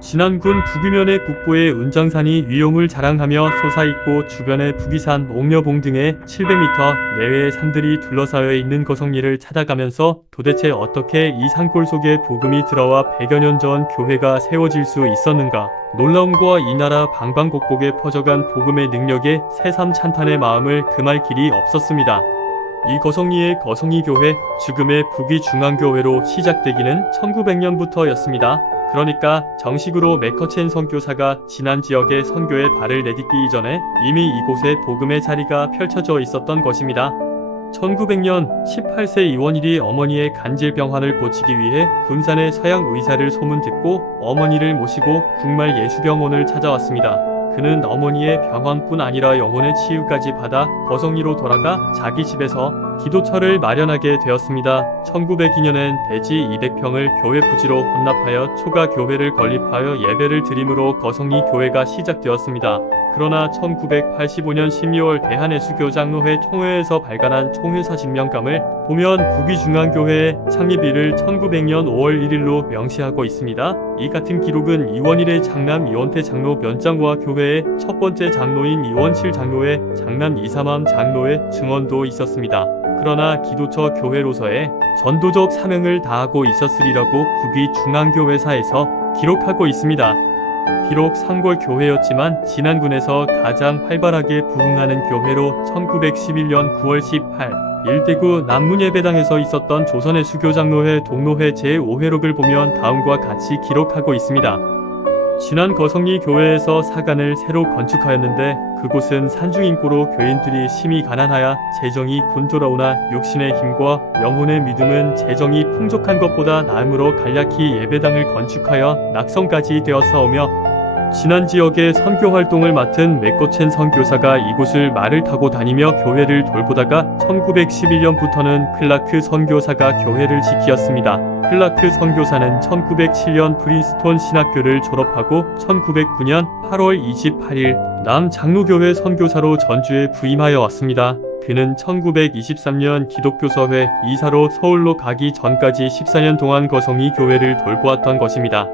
진안군 북위면의 북부의 운장산이 위용을 자랑하며 솟아있고 주변에 북위산, 옥녀봉 등의 700m 내외의 산들이 둘러싸여 있는 거성리를 찾아가면서 도대체 어떻게 이 산골 속에 복음이 들어와 100여 년 전 교회가 세워질 수 있었는가? 놀라움과 이 나라 방방곡곡에 퍼져간 복음의 능력에 새삼 찬탄의 마음을 금할 길이 없었습니다. 이 거성리의 거성리교회, 지금의 북위중앙교회로 시작되기는 1900년부터였습니다. 그러니까 정식으로 매커첸 선교사가 진안 지역의 선교에 발을 내딛기 이전에 이미 이곳에 복음의 자리가 펼쳐져 있었던 것입니다. 1900년 18세 이원일이 어머니의 간질병환을 고치기 위해 군산의 서양 의사를 소문 듣고 어머니를 모시고 국말예수병원을 찾아왔습니다. 그는 어머니의 병환뿐 아니라 영혼의 치유까지 받아 거성리로 돌아가 자기 집에서 기도처를 마련하게 되었습니다. 1902년엔 대지 200평을 교회 부지로 헌납하여 초가 교회를 건립하여 예배를 드림으로 거성리 교회가 시작되었습니다. 그러나 1985년 12월 대한예수교장로회 총회에서 발간한 총회사 진명감을 보면 북위중앙교회의 창립일을 1900년 5월 1일로 명시하고 있습니다. 이 같은 기록은 이원일의 장남 이원태 장로 면장과 교회의 첫 번째 장로인 이원칠 장로의 장남 이삼암 장로의 증언도 있었습니다. 그러나 기도처 교회로서의 전도적 사명을 다하고 있었으리라고 북위중앙교회사에서 기록하고 있습니다. 비록 산골 교회였지만 진안군에서 가장 활발하게 부흥하는 교회로 1911년 9월 18일 일대구 남문예배당에서 있었던 조선의 수교장로회 동로회 제5회록을 보면 다음과 같이 기록하고 있습니다. 진안 거성리 교회에서 사간을 새로 건축하였는데 그곳은 산중인고로 교인들이 심히 가난하여 재정이 곤조라오나 육신의 힘과 영혼의 믿음은 재정이 풍족한 것보다 나음으로 간략히 예배당을 건축하여 낙성까지 되었사오며 진안 지역의 선교 활동을 맡은 매커첸 선교사가 이곳을 말을 타고 다니며 교회를 돌보다가 1911년부터는 클라크 선교사가 교회를 지키었습니다. 클라크 선교사는 1907년 프린스톤 신학교를 졸업하고 1909년 8월 28일 남장로교회 선교사로 전주에 부임하여 왔습니다. 그는 1923년 기독교서회 이사로 서울로 가기 전까지 14년 동안 거성리 교회를 돌보았던 것입니다.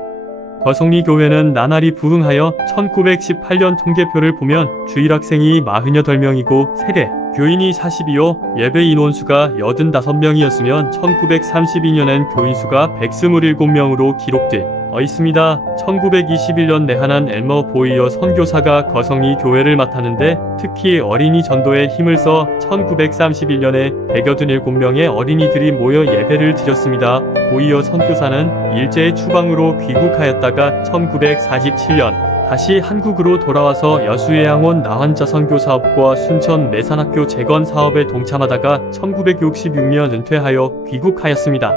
거성리 교회는 나날이 부흥하여 1918년 통계표를 보면 주일학생이 48명이고 세례 교인이 42요 예배 인원수가 85명이었으면 1932년엔 교인수가 127명으로 기록되어 있습니다. 1921년 내한한 엘머 보이어 선교사가 거성리 교회를 맡았는데 특히 어린이 전도에 힘을 써 1931년에 187명의 어린이들이 모여 예배를 드렸습니다. 보이어 선교사는 일제의 추방으로 귀국하였다가 1947년 다시 한국으로 돌아와서 여수해양원 나환자 선교사업과 순천 매산학교 재건 사업에 동참하다가 1966년 은퇴하여 귀국하였습니다.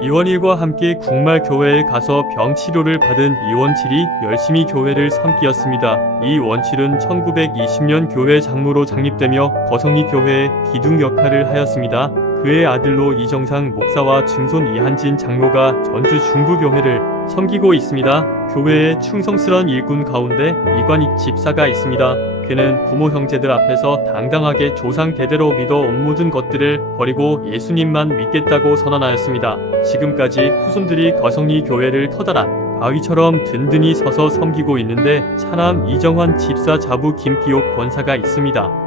이원일과 함께 국말교회에 가서 병치료를 받은 이원칠이 열심히 교회를 섬기었습니다. 이 원칠은 1920년 교회 장로로 창립되며 거성리 교회의 기둥 역할을 하였습니다. 그의 아들로 이정상 목사와 증손 이한진 장로가 전주 중부교회를 섬기고 있습니다. 교회에 충성스런 일꾼 가운데 이관익 집사가 있습니다. 그는 부모 형제들 앞에서 당당하게 조상 대대로 믿어 온 모든 것들을 버리고 예수님만 믿겠다고 선언하였습니다. 지금까지 후손들이 거성리 교회를 커다란 바위처럼 든든히 서서 섬기고 있는데 차남 이정환 집사 자부 김기옥 권사가 있습니다.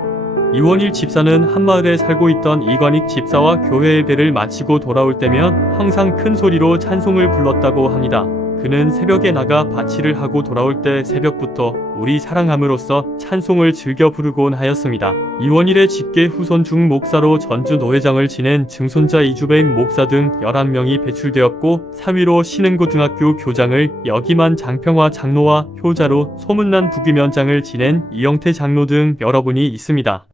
이원일 집사는 한마을에 살고 있던 이관익 집사와 교회 예배를 마치고 돌아올 때면 항상 큰 소리로 찬송을 불렀다고 합니다. 그는 새벽에 나가 바치를 하고 돌아올 때 새벽부터 우리 사랑함으로써 찬송을 즐겨 부르곤 하였습니다. 이원일의 직계 후손 중 목사로 전주 노회장을 지낸 증손자 이주백 목사 등 11명이 배출되었고 3위로 신흥고등학교 교장을 역임한 장평화 장로와 효자로 소문난 북위면장을 지낸 이영태 장로 등 여러분이 있습니다.